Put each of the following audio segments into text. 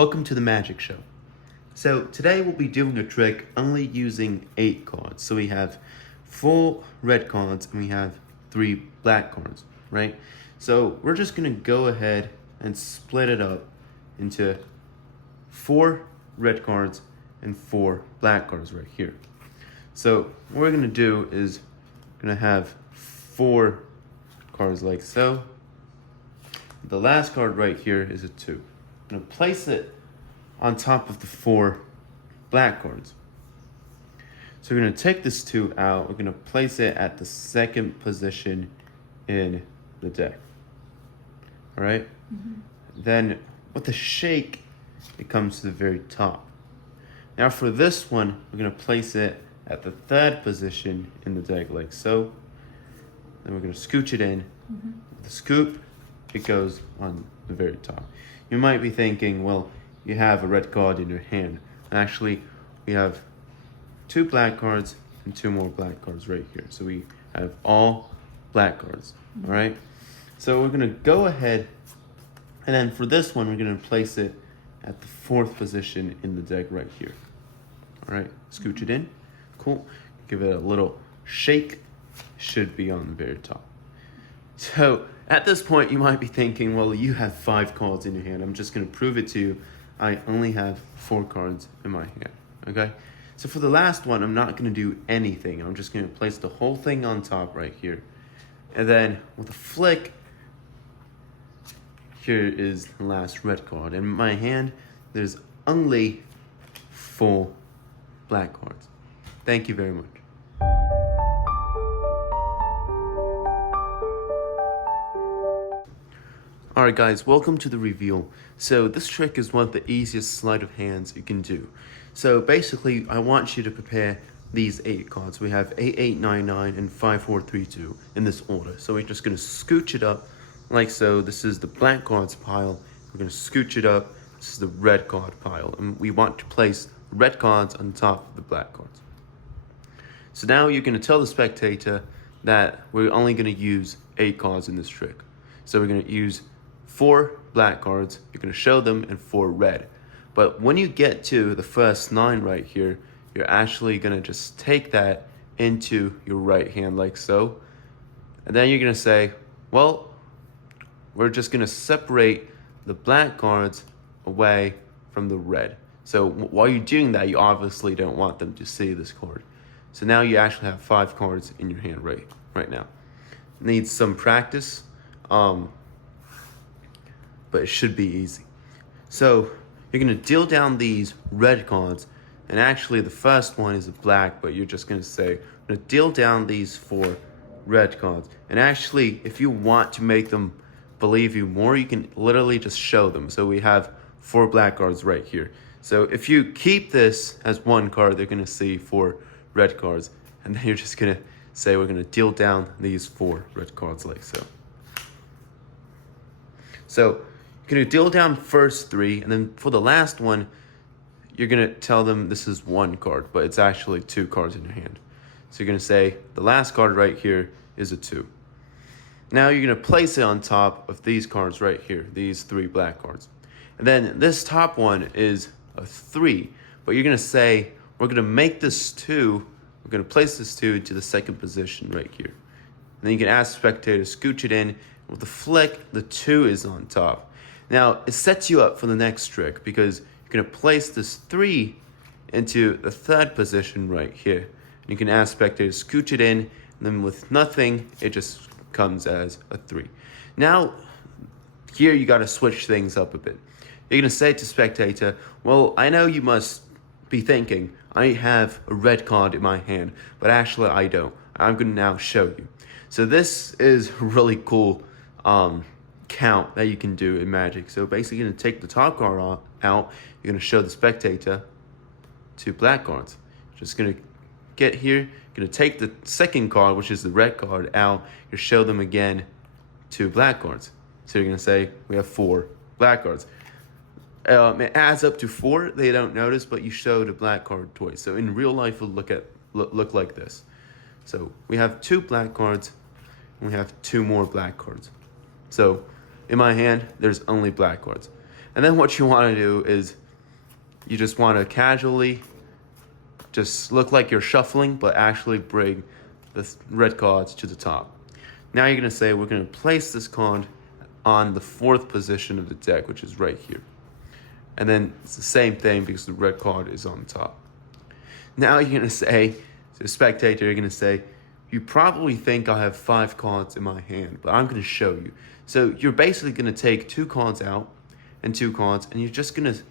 Welcome to the Magic Show. So today we'll be doing a trick only using 8 cards. So we have 4 red cards and we have 3 black cards, right? So we're just gonna go ahead and split it up into 4 red cards and 4 black cards right here. So what we're gonna do is gonna have 4 cards like so. The last card right here is a 2. I'm gonna place it on top of the 4 black cards. So we're gonna take this 2 out. We're gonna place it at the second position in the deck. All right. Then with the shake, it comes to the very top. Now for this one, we're gonna place it at the 3rd position in the deck, like so. Then we're gonna scooch it in. With the scoop, it goes on the very top. You might be thinking, well, you have a red card in your hand. Actually, we have 2 black cards and 2 more black cards right here. So we have all black cards, all right? So we're gonna go ahead, and then for this one, we're gonna place it at the 4th position in the deck right here. All right, scooch it in, cool. Give it a little shake, should be on the very top. So at this point, you might be thinking, well, you have 5 cards in your hand. I'm just gonna prove it to you. I only have 4 cards in my hand, okay? So for the last one, I'm not gonna do anything. I'm just gonna place the whole thing on top right here. And then with a flick, here is the last red card. In my hand, there's only 4 black cards. Thank you very much. Alright guys, welcome to the reveal. So this trick is one of the easiest sleight of hands you can do. So basically, I want you to prepare these 8 cards. We have 8, 8, 9, 9, and 5, 4, 3, 2 in this order. So we're just going to scooch it up like so. This is the black cards pile. We're going to scooch it up. This is the red card pile. And we want to place red cards on top of the black cards. So now you're going to tell the spectator that we're only going to use 8 cards in this trick. So we're going to use 4 black cards, you're going to show them, and 4 red. But when you get to the first 9 right here, you're actually going to just take that into your right hand like so. And then you're going to say, well, we're just going to separate the black cards away from the red. So while you're doing that, you obviously don't want them to see this card. So now you actually have 5 cards in your hand right now. Needs some practice. But it should be easy. So you're gonna deal down these red cards, and actually the first one is a black, but you're just gonna say, I'm gonna deal down these 4 red cards. And actually, if you want to make them believe you more, you can literally just show them. So we have 4 black cards right here. So if you keep this as 1 card, they're gonna see 4 red cards. And then you're just gonna say, we're gonna deal down these 4 red cards like so. So you're gonna deal down first 3, and then for the last one, you're gonna tell them this is 1 card, but it's actually 2 cards in your hand. So you're gonna say the last card right here is a 2. Now you're gonna place it on top of these cards right here, these 3 black cards. And then this top one is a 3, but you're gonna say, we're gonna make this 2, we're gonna place this 2 to the second position right here. And then you can ask the spectator to scooch it in. With the flick, the 2 is on top. Now, it sets you up for the next trick because you're going to place this 3 into the 3rd position right here. And you can ask spectator to scooch it in, and then with nothing, it just comes as a 3. Now, here you got to switch things up a bit. You're going to say to spectator, well, I know you must be thinking, I have a red card in my hand, but actually I don't. I'm going to now show you. So this is really cool count that you can do in Magic. So basically you're going to take the top card out, you're going to show the spectator 2 black cards. Just going to get here, you're going to take the second card, which is the red card, out, you show them again 2 black cards. So you're going to say we have 4 black cards. It adds up to 4, they don't notice, but you showed a black card twice. So in real life, it'll look like this. So we have 2 black cards, and we have 2 more black cards. So in my hand, there's only black cards. And then what you want to do is you just want to casually just look like you're shuffling, but actually bring the red cards to the top. Now you're going to say, we're going to place this card on the 4th position of the deck, which is right here. And then it's the same thing because the red card is on top. Now you're going to say, to the spectator, you're going to say, you probably think I have 5 cards in my hand, but I'm going to show you. So you're basically going to take 2 cards out and 2 cards, and you're just going to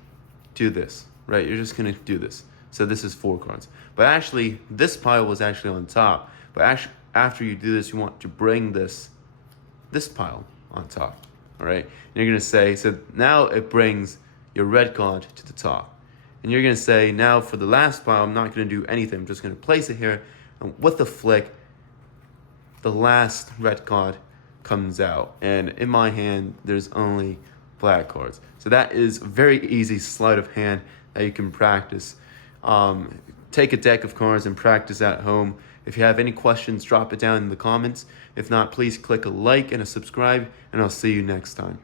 do this, right? You're just going to do this. So this is 4 cards. But actually, this pile was actually on top. But after you do this, you want to bring this pile on top, all right? And you're going to say, so now it brings your red card to the top. And you're going to say, now for the last pile, I'm not going to do anything. I'm just going to place it here. And with the flick, the last red card comes out. And in my hand, there's only black cards. So that is a very easy sleight of hand that you can practice. Take a deck of cards and practice at home. If you have any questions, drop it down in the comments. If not, please click a like and a subscribe, and I'll see you next time.